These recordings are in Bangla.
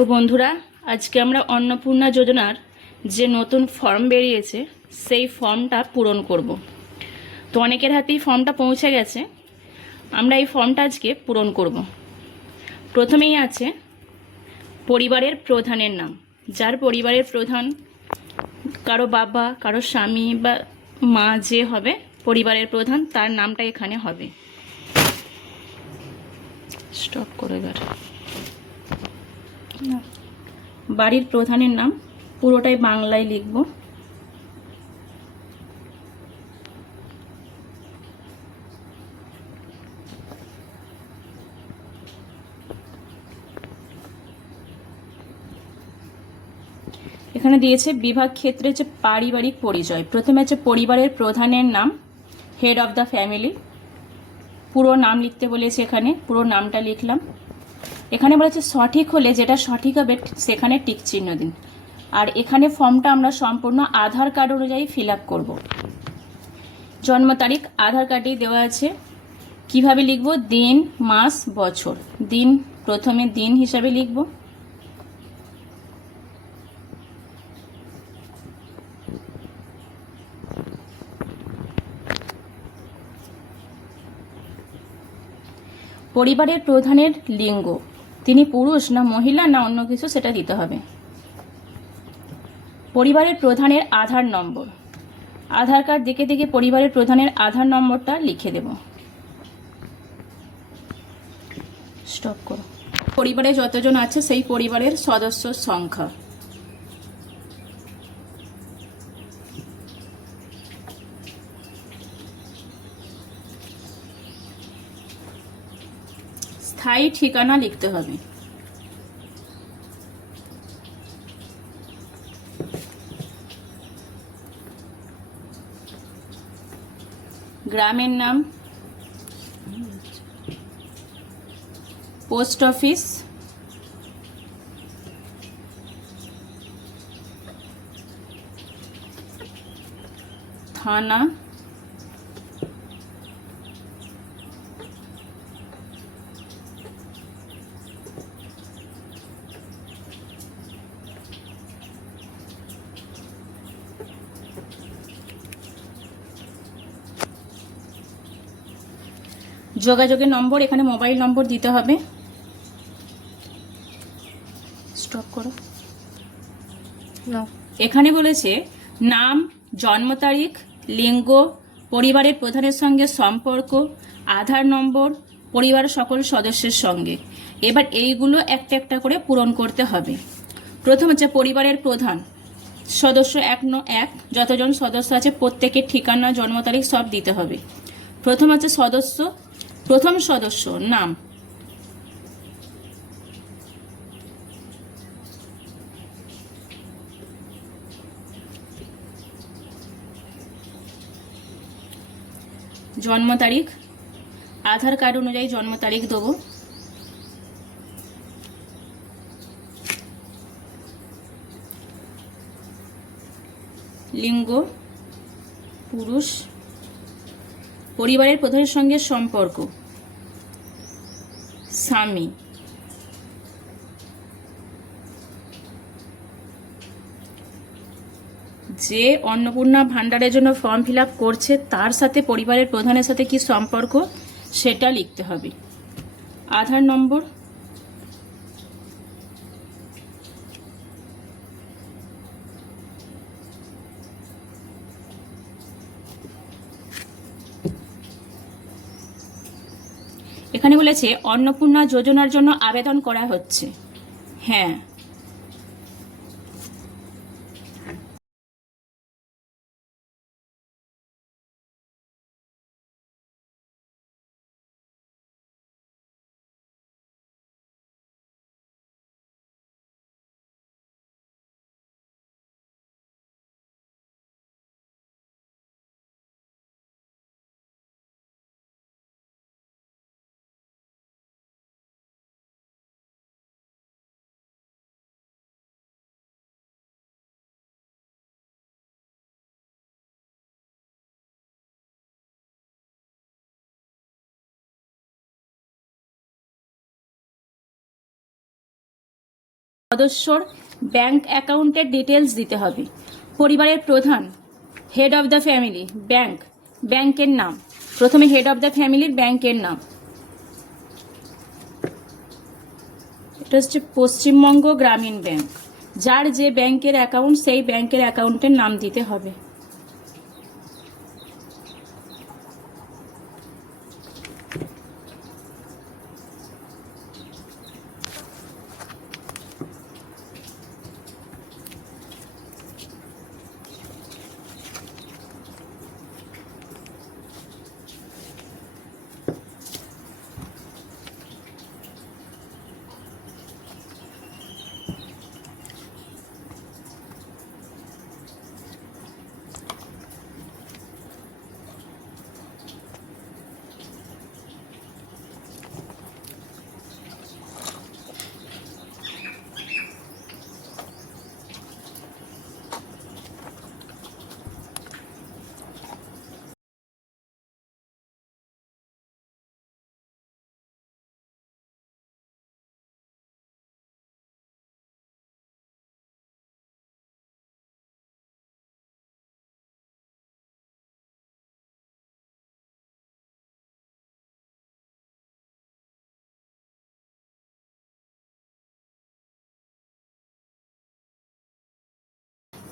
তো বন্ধুরা, আজকে আমরা অন্নপূর্ণা যোজনার যে নতুন ফর্ম বেরিয়েছে সেই ফর্মটা পূরণ করব। তো অনেকের হাতেই ফর্মটা পৌঁছে গেছে। আমরা এই ফর্মটা আজকে পূরণ করব। প্রথমেই আছে পরিবারের প্রধানের নাম। যার পরিবারের প্রধান, কারো বাবা, কারো স্বামী বা মা যে হবে পরিবারের প্রধান, তার নামটা এখানে হবে। স্টপ করে এবার। বাড়ির প্রধানের নাম পুরোটাই বাংলায় লিখব। এখানে দিয়েছে বিভাগ ক্ষেত্রে যে পারিবারিক পরিচয়। প্রথমে আছে পরিবারের প্রধানের নাম, হেড অফ দ্য ফ্যামিলি। পুরো নাম লিখতে বলেছে, এখানে পুরো নামটা লিখলাম। এখানে বলেছে সঠিক হলে যেটা সঠিক হবে সেখানে টিক চিহ্ন দিন। আর এখানে ফর্মটা আমরা সম্পূর্ণ আধার কার্ড অনুযায়ী ফিল আপ করবো। জন্ম তারিখ আধার কার্ডেই দেওয়া আছে। কিভাবে লিখব? দিন, মাস, বছর। দিন প্রথমে দিন হিসাবে লিখব। পরিবারের প্রধানের লিঙ্গ, তিনি পুরুষ না মহিলা না অন্য কিছু, সেটা দিতে হবে। পরিবারের প্রধানের আধার নম্বর, আধার কার্ড দেখে দেখে পরিবারের প্রধানের আধার নম্বরটা লিখে দেব। স্টপ করো। পরিবারে যতজন আছে সেই পরিবারের সদস্য সংখ্যা। স্থায়ী ঠিকানা লিখতে হবে। গ্রামের নাম, পোস্ট অফিস, থানা, যোগাযোগের নম্বর, এখানে মোবাইল নম্বর দিতে হবে। স্টপ করো। এখানে বলেছে নাম, জন্ম তারিখ, লিঙ্গ, পরিবারের প্রধানের সঙ্গে সম্পর্ক, আধার নম্বর, পরিবারের সকল সদস্যের সঙ্গে। এবার এইগুলো একটা একটা করে পূরণ করতে হবে। প্রথম হচ্ছে পরিবারের প্রধান সদস্য এক, যতজন সদস্য আছে প্রত্যেকের ঠিকানা, জন্ম তারিখ সব দিতে হবে। প্রথম হচ্ছে সদস্য, প্রথম সদস্য নাম, জন্ম তারিখ আধার কার্ড অনুযায়ী জন্ম তারিখ দেবো। লিঙ্গ পুরুষ, পরিবারের প্রধানের সঙ্গে সম্পর্ক স্বামী, যে অন্নপূর্ণা ভান্ডারের জন্য ফর্ম ফিল আপ করছে তার সাথে পরিবারের প্রধানের সাথে কি সম্পর্ক সেটা লিখতে হবে। আধার নম্বর, এখানে বলেছে অন্নপূর্ণা যোজনার জন্য আবেদন করা হচ্ছে। হ্যাঁ, সদস্যর ব্যাংক অ্যাকাউন্টের ডিটেলস দিতে হবে। পরিবারের প্রধান, হেড অফ দ্য ফ্যামিলি, ব্যাংকের নাম। প্রথমে হেড অফ দ্য ফ্যামিলির ব্যাংকের নাম। এটা হচ্ছে পশ্চিমবঙ্গ গ্রামীণ ব্যাংক। যার যে ব্যাংকের অ্যাকাউন্ট সেই ব্যাংকের অ্যাকাউন্টের নাম দিতে হবে।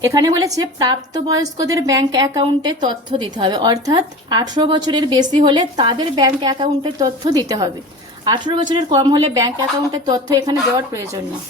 এখানে বলেছে প্রাপ্তবয়স্কদের ব্যাংক অ্যাকাউন্টে তথ্য দিতে হবে, অর্থাৎ 18 বছরের বেশি হলে তাদের ব্যাংক অ্যাকাউন্টের তথ্য দিতে হবে। 18 বছরের কম হলে ব্যাংক অ্যাকাউন্টের তথ্য এখানে দেওয়ার প্রয়োজন নেই।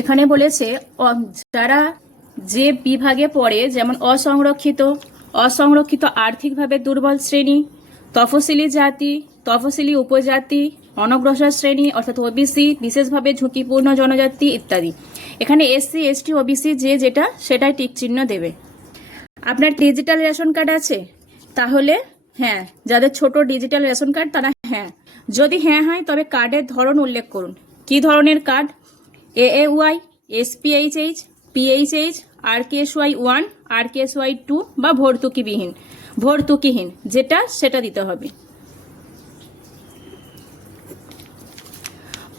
এখানে বলেছে যারা যে বিভাগে পড়ে, যেমন অসংরক্ষিত আর্থিকভাবে দুর্বল শ্রেণী, তফসিলি জাতি, তফসিলি উপজাতি, অনগ্রসর শ্রেণী অর্থাৎ ওবিসি, বিশেষভাবে ঝুঁকিপূর্ণ জনজাতি ইত্যাদি। এখানে এসসি, এসটি, ওবিসি যে যেটা সেটাই টিক চিহ্ন দেবে। আপনার ডিজিটাল রেশন কার্ড আছে? তাহলে হ্যাঁ, যাদের ছোট ডিজিটাল রেশন কার্ড তারা হ্যাঁ। যদি হ্যাঁ হয় তবে কার্ডের ধরন উল্লেখ করুন। কি ধরনের card? AAY, SPHH, PHH, RKSY 1, RKSY 2 বা ভর্তুকিহীন যেটা সেটা দিতে হবে।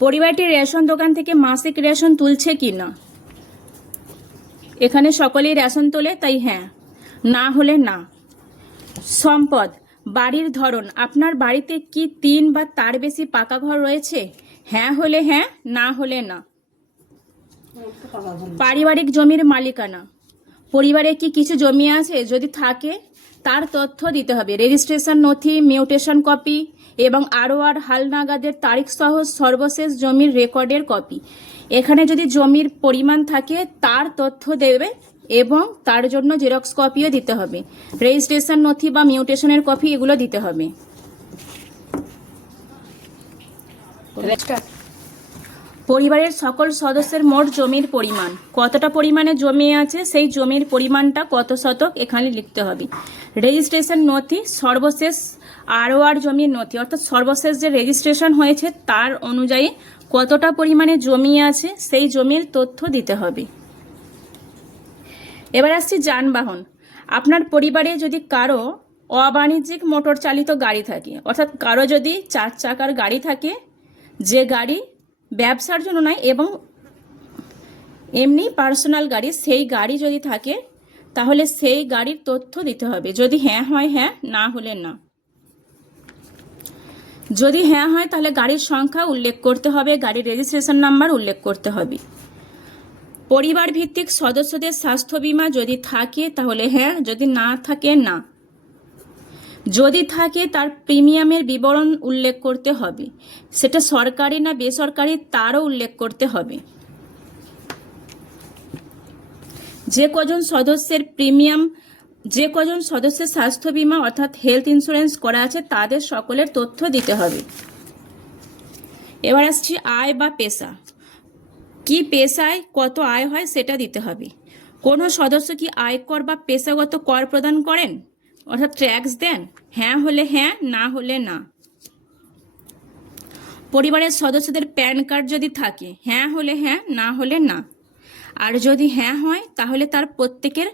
পরিবারটি রেশন দোকান থেকে মাসিক রেশন তুলছে কি না? এখানে সকলেই রেশন তোলে, তাই হ্যাঁ, না হলে না। সম্পদ, বাড়ির ধরন, আপনার বাড়িতে কি 3 বা তার বেশি পাকা ঘর রয়েছে? হ্যাঁ হলে হ্যাঁ, না হলে না। পারিবারিক জমির মালিকানা, পরিবারে কি কিছু জমি আছে? যদি থাকে তার তথ্য দিতে হবে। রেজিস্ট্রেশন নথি, মিউটেশন কপি এবং আরওআর হালনাগাদের তারিখ সহ সর্বশেষ জমির রেকর্ডের কপি। এখানে যদি জমির পরিমাণ থাকে তার তথ্য দেবে এবং তার জন্য জেরক্স কপিও দিতে হবে। রেজিস্ট্রেশন নথি বা মিউটেশনের কপি এগুলো দিতে হবে। পরিবারের সকল সদস্যের মোট জমির পরিমাণ, কতটা পরিমাণে জমি আছে সেই জমির পরিমাণটা কত শতক এখানে লিখতে হবে। রেজিস্ট্রেশন নথি, সর্বশেষ আরওআর জমির নথি, অর্থাৎ সর্বশেষ যে রেজিস্ট্রেশন হয়েছে তার অনুযায়ী কতটা পরিমাণে জমি আছে সেই জমির তথ্য দিতে হবে। এবার আসছি যানবাহন। আপনার পরিবারে যদি কারো অবাণিজ্যিক মোটর চালিত গাড়ি থাকে, অর্থাৎ কারো যদি 4 চাকার গাড়ি থাকে, যে গাড়ি ব্যবসার জন্য নয় এবং এমনি পার্সোনাল গাড়ি, সেই গাড়ি যদি থাকে তাহলে সেই গাড়ির তথ্য দিতে হবে। যদি হ্যাঁ হয় হ্যাঁ, না হলে না। যদি হ্যাঁ হয় তাহলে গাড়ির সংখ্যা উল্লেখ করতে হবে, গাড়ির রেজিস্ট্রেশন নাম্বার উল্লেখ করতে হবে। পরিবার ভিত্তিক সদস্যদের স্বাস্থ্য বীমা যদি থাকে তাহলে হ্যাঁ, যদি না থাকে না। যদি থাকে তার প্রিমিয়ামের বিবরণ উল্লেখ করতে হবে, সেটা সরকারি না বেসরকারি তারও উল্লেখ করতে হবে। যে কজন সদস্যের স্বাস্থ্য বীমা অর্থাৎ হেলথ ইন্স্যুরেন্স করা আছে তাদের সকলের তথ্য দিতে হবে। এবার আসছি আয় বা পেশা। কি পেশায় কত আয় হয় সেটা দিতে হবে। কোনো সদস্য কি আয়কর বা পেশাগত কর প্রদান করেন অর্থাৎ ট্যাক্স দেন? হ্যাঁ হলে হ্যাঁ, না হলে না। পরিবারের সদস্যদের প্যান কার্ড যদি থাকে, হ্যাঁ হলে হ্যাঁ, না হলে না। আর যদি হ্যাঁ হয় তাহলে তার প্রত্যেকের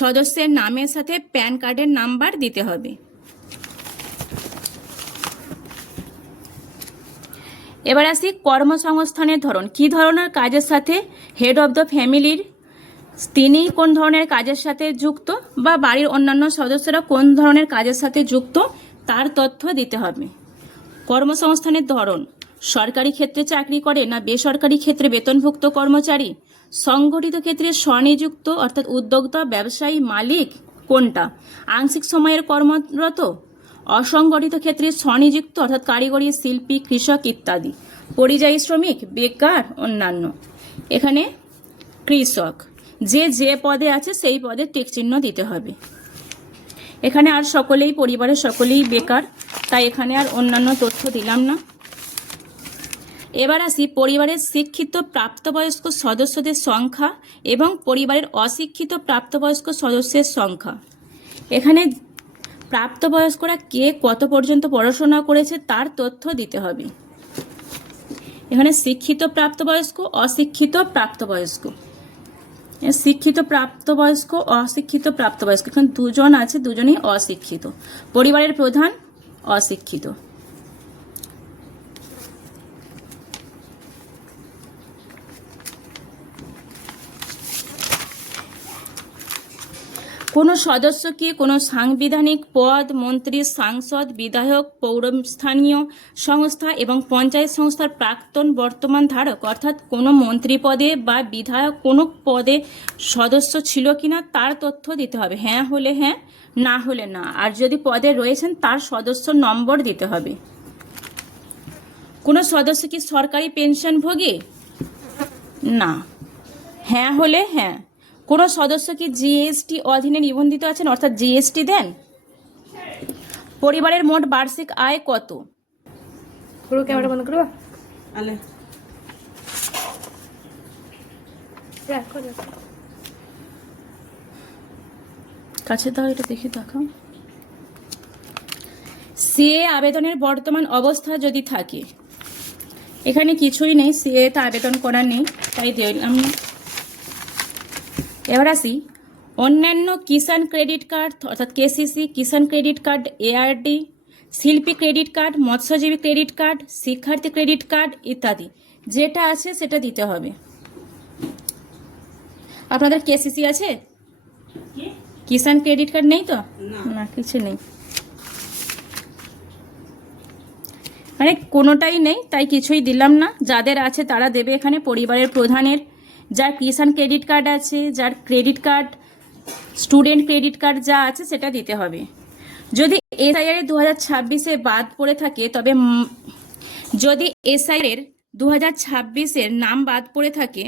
সদস্যের নামের সাথে প্যান কার্ডের নাম্বার দিতে হবে। এবার আসি কর্মসংস্থানের ধরন। কি ধরনের কাজের সাথে হেড অফ দ্য ফ্যামিলির তিনি কোন ধরনের কাজের সাথে যুক্ত বা বাড়ির অন্যান্য সদস্যরা কোন ধরনের কাজের সাথে যুক্ত তার তথ্য দিতে হবে। কর্মসংস্থানের ধরন, সরকারি ক্ষেত্রে চাকরি করে না বেসরকারি ক্ষেত্রে বেতনভুক্ত কর্মচারী, সংগঠিত ক্ষেত্রে স্বনিযুক্ত অর্থাৎ উদ্যোক্তা, ব্যবসায়ী, মালিক কোনটা, আংশিক সময়ের কর্মরত, অসংগঠিত ক্ষেত্রে স্বনিযুক্ত অর্থাৎ কারিগরি, শিল্পী, কৃষক ইত্যাদি, পরিযায়ী শ্রমিক, বেকার, অন্যান্য। এখানে কৃষক, যে পদে আছে সেই পদে টিক চিহ্ন দিতে হবে। এখানে আর সকলেই পরিবারের সকলেই বেকার, তাই এখানে আর অন্যান্য তথ্য দিলাম না। এবার আসি পরিবারের শিক্ষিত প্রাপ্তবয়স্ক সদস্যদের সংখ্যা এবং পরিবারের অশিক্ষিত প্রাপ্তবয়স্ক সদস্যের সংখ্যা। এখানে প্রাপ্তবয়স্করা কে কত পর্যন্ত পড়াশোনা করেছে তার তথ্য দিতে হবে। এখানে শিক্ষিত প্রাপ্তবয়স্ক, অশিক্ষিত প্রাপ্তবয়স্ক, শিক্ষিত প্রাপ্তবয়স্ক, অশিক্ষিত প্রাপ্তবয়স্ক, এখানে দুজন আছে, দুজনেই অশিক্ষিত। পরিবারের প্রধান অশিক্ষিত। কোনো সদস্যকে কোনো সাংবিধানিক পদ, মন্ত্রী, সাংসদ, বিধায়ক, পৌরস্থানীয় সংস্থা এবং পঞ্চায়েত সংস্থার প্রাক্তন বর্তমান ধারক অর্থাৎ কোনো মন্ত্রী পদে বা বিধায়ক কোনো পদে সদস্য ছিল কিনা তার তথ্য দিতে হবে। হ্যাঁ হলে হ্যাঁ, না হলে না। আর যদি পদে রয়েছেন তার সদস্য নম্বর দিতে হবে। কোনো সদস্য কি সরকারি পেনশনভোগী? না। হ্যাঁ হলে হ্যাঁ। কোনো সদস্য কি জিএসটি অধীনে নিবন্ধিত আছেন অর্থাৎ জিএসটি দেন? পরিবারের মোট বার্ষিক আয় কত? পুরো ক্যামেরা বন্ধ করবা? কাছে দাও, এটা দেখে দেখাও। সিএ আবেদনের বর্তমান অবস্থা যদি থাকে, এখানে কিছুই নেই, সিএ তে আবেদন করা নেই, তাই দিলাম না। এবার আসি অন্যান্য কিষাণ ক্রেডিট কার্ড অর্থাৎ কেসিসি, কিষাণ ক্রেডিট কার্ড, এআরডি, শিল্পী ক্রেডিট কার্ড, মৎস্যজীবী ক্রেডিট কার্ড, শিক্ষার্থী ক্রেডিট কার্ড ইত্যাদি যেটা আছে সেটা দিতে হবে। আপনাদের কেসিসি আছে? কিষাণ ক্রেডিট কার্ড নেই তো? না, কিছু নেই, মানে কোনোটাই নেই, তাই কিছুই দিলাম না। যাদের আছে তারা দেবে। এখানে পরিবারের প্রধানের, যার কিষাণ ক্রেডিট কার্ড আছে, যার credit card, student credit card যা আছে সেটা দিতে হবে। যদি এসআইআর 2026-এ বাদ পড়ে থাকে তবে যদি এসআইআর 2026-এর নাম বাদ পড়ে থাকে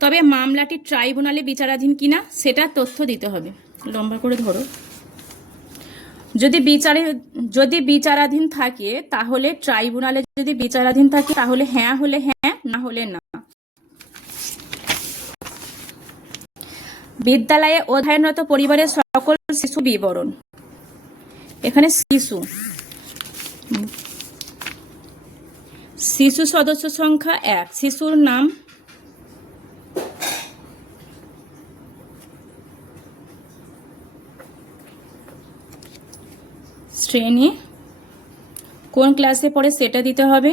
তবে মামলাটি ট্রাইব্যুনালে বিচারাধীন কিনা সেটা তথ্য দিতে হবে। লম্বা করে ধরো। যদি বিচারাধীন থাকে তাহলে ট্রাইব্যুনালে যদি বিচারাধীন থাকে তাহলে হ্যাঁ হলে হ্যাঁ, না হলে না। বিদ্যালয়ে অধ্যয়নরত পরিবারের সকল শিশু বিবরণ। এখানে শিশু সদস্য সংখ্যা 1, শিশুর নাম, শ্রেণী, কোন ক্লাসে পড়ে সেটা দিতে হবে।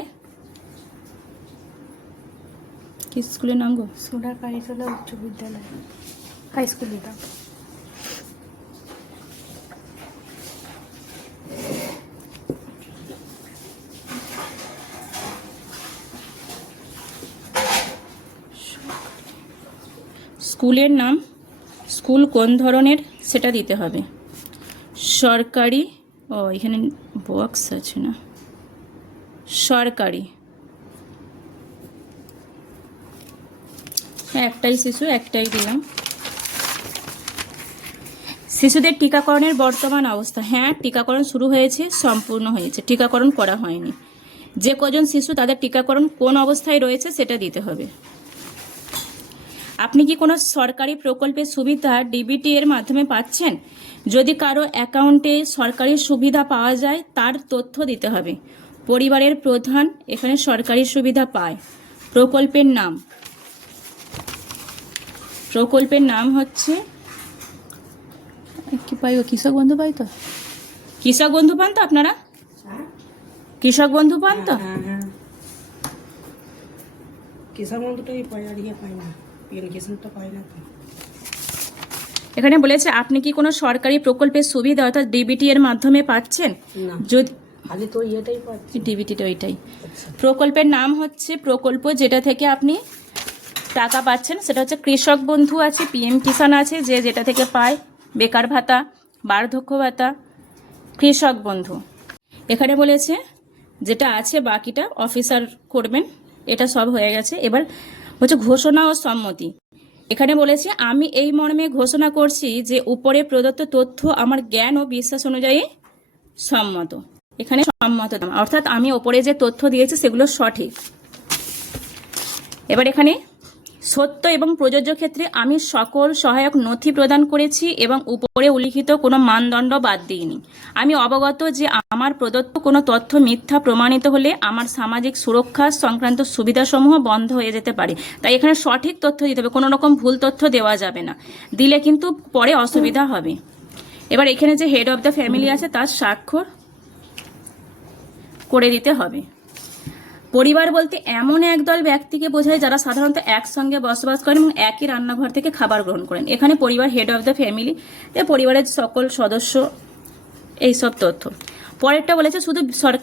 কি স্কুলের নাম গো? সোনার কারিতলা উচ্চ বিদ্যালয়, হাই স্কুল এটা। স্কুলের নাম, স্কুল কোন ধরনের সেটা দিতে হবে। সরকারি ও এখানে বক্স আছে না, সরকারি। হ্যাঁ, একটাই শিশু, একটাই দিলাম। শিশুদের টিকাকরণের বর্তমান অবস্থা। হ্যাঁ, টিকাকরণ শুরু হয়েছে, সম্পূর্ণ হয়েছে, টিকাকরণ করা হয়নি। যে কজন শিশু তাদের টিকাকরণ কোন অবস্থায় রয়েছে সেটা দিতে হবে। আপনি কি কোনো সরকারি প্রকল্পের সুবিধা ডিবিটি এর মাধ্যমে পাচ্ছেন? যদি কারো অ্যাকাউন্টে সরকারি সুবিধা পাওয়া যায় তার তথ্য দিতে হবে। পরিবারের প্রধান এখানে সরকারি সুবিধা পায়। প্রকল্পের নাম, প্রকল্পের নাম হচ্ছে কি পাই, ও কৃষক বন্ধু পাই তো? কৃষক বন্ধু পান তো আপনারা? কৃষক বন্ধু পান তো? কৃষক বন্ধুটাই পাই, আর ইয়ে পাই না, পিএনকিষাণটা পাই না তো। এখানে বলেছে আপনি কি কোনো সরকারি প্রকল্পের সুবিধা অর্থাৎ ডিবিটি এর মাধ্যমে পাচ্ছেন? না, যদি খালি তো ইয়েটাই পাচ্ছি। ডিবিটিটা ওইটাই। প্রকল্পের নাম হচ্ছে প্রকল্প যেটা থেকে আপনি টাকা পাচ্ছেন সেটা হচ্ছে কৃষক বন্ধু আছে, পিএম কিষাণ আছে, যে যেটা থেকে পায়, বেকার ভাতা, বার্ধক্য ভাতা, কৃষক বন্ধু। এখানে বলেছে যেটা আছে বাকিটা অফিসার করবেন, এটা সব হয়ে গেছে। এবার হচ্ছে ঘোষণা ও সম্মতি। এখানে বলেছে আমি এই মর্মে ঘোষণা করছি যে উপরে প্রদত্ত তথ্য আমার জ্ঞান ও বিশ্বাস অনুযায়ী সম্মত। এখানে সম্মত, অর্থাৎ আমি ওপরে যে তথ্য দিয়েছি সেগুলো সঠিক। এবার এখানে সত্য এবং প্রযোজ্য ক্ষেত্রে আমি সকল সহায়ক নথি প্রদান করেছি এবং উপরে উল্লিখিত কোনো মানদণ্ড বাদ দিইনি। আমি অবগত যে আমার প্রদত্ত কোনো তথ্য মিথ্যা প্রমাণিত হলে আমার সামাজিক সুরক্ষা সংক্রান্ত সুবিধাসমূহ বন্ধ হয়ে যেতে পারে। তাই এখানে সঠিক তথ্য দিতে হবে, কোনো রকম ভুল তথ্য দেওয়া যাবে না, দিলে কিন্তু পরে অসুবিধা হবে। এবার এখানে যে হেড অফ দ্য ফ্যামিলি আছে তার স্বাক্ষর করে দিতে হবে। পরিবার বলতে এমন একদল ব্যক্তিকে বোঝায় যারা সাধারণত একসঙ্গে বসবাস করেন এবং একই রান্নাঘর থেকে খাবার গ্রহণ করেন। এখানে পরিবার হেড অফ দ্য ফ্যামিলি, পরিবারের সকল সদস্য, এইসব তথ্য। পরেরটা বলেছে শুধু সরকার